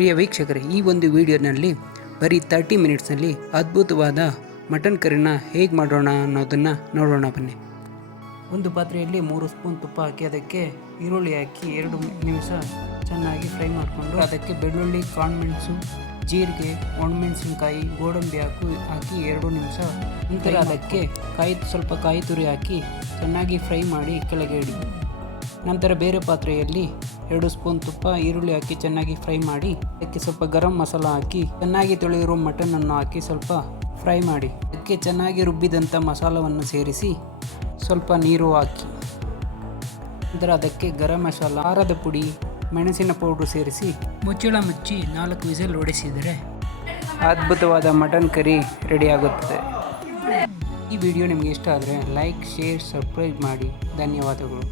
ಪ್ರಿಯ ವೀಕ್ಷಕರೇ, ಈ ಒಂದು ವಿಡಿಯೋನಲ್ಲಿ ಬರೀ 30 ಮಿನಿಟ್ಸ್ನಲ್ಲಿ ಅದ್ಭುತವಾದ ಮಟನ್ ಕರಿನ ಹೇಗೆ ಮಾಡೋಣ ಅನ್ನೋದನ್ನು ನೋಡೋಣ ಬನ್ನಿ. ಒಂದು ಪಾತ್ರೆಯಲ್ಲಿ 3 ಸ್ಪೂನ್ ತುಪ್ಪ ಹಾಕಿ ಅದಕ್ಕೆ ಈರುಳ್ಳಿ ಹಾಕಿ 2 ನಿಮಿಷ ಚೆನ್ನಾಗಿ ಫ್ರೈ ಮಾಡಿಕೊಂಡು ಅದಕ್ಕೆ ಬೆಳ್ಳುಳ್ಳಿ, ಕಾಳುಮೆಣಸು, ಜೀರಿಗೆ, ಒಣಮೆಣಸಿನಕಾಯಿ, ಗೋಡಂಬಿ ಹಾಕಿ 2 ನಿಮಿಷ ನಂತರ ಅದಕ್ಕೆ ಸ್ವಲ್ಪ ಕಾಯಿ ತುರಿ ಹಾಕಿ ಚೆನ್ನಾಗಿ ಫ್ರೈ ಮಾಡಿ ಕೆಳಗೆ ಇಡಿ. ನಂತರ ಬೇರೆ ಪಾತ್ರೆಯಲ್ಲಿ 2 ಸ್ಪೂನ್ ತುಪ್ಪ, ಈರುಳ್ಳಿ ಹಾಕಿ ಚೆನ್ನಾಗಿ ಫ್ರೈ ಮಾಡಿ ಅದಕ್ಕೆ ಸ್ವಲ್ಪ ಗರಂ ಮಸಾಲ ಹಾಕಿ ಚೆನ್ನಾಗಿ ತೊಳೆದಿರೋ ಮಟನನ್ನು ಹಾಕಿ ಸ್ವಲ್ಪ ಫ್ರೈ ಮಾಡಿ ಅದಕ್ಕೆ ಚೆನ್ನಾಗಿ ರುಬ್ಬಿದಂಥ ಮಸಾಲವನ್ನು ಸೇರಿಸಿ ಸ್ವಲ್ಪ ನೀರು ಹಾಕಿ ನಂತರ ಅದಕ್ಕೆ ಗರಂ ಮಸಾಲ, ಖಾರದ ಪುಡಿ, ಮೆಣಸಿನ ಪೌಡ್ರು ಸೇರಿಸಿ ಮುಚ್ಚಳ ಮುಚ್ಚಿ 4 ವಿಸಿಲ್ ಹೊಡೆಸಿದರೆ ಅದ್ಭುತವಾದ ಮಟನ್ ಕರಿ ರೆಡಿಯಾಗುತ್ತದೆ. ಈ ವಿಡಿಯೋ ನಿಮಗೆ ಇಷ್ಟ ಆದರೆ ಲೈಕ್, ಶೇರ್, ಸಬ್ಸ್ಕ್ರೈಬ್ ಮಾಡಿ. ಧನ್ಯವಾದಗಳು.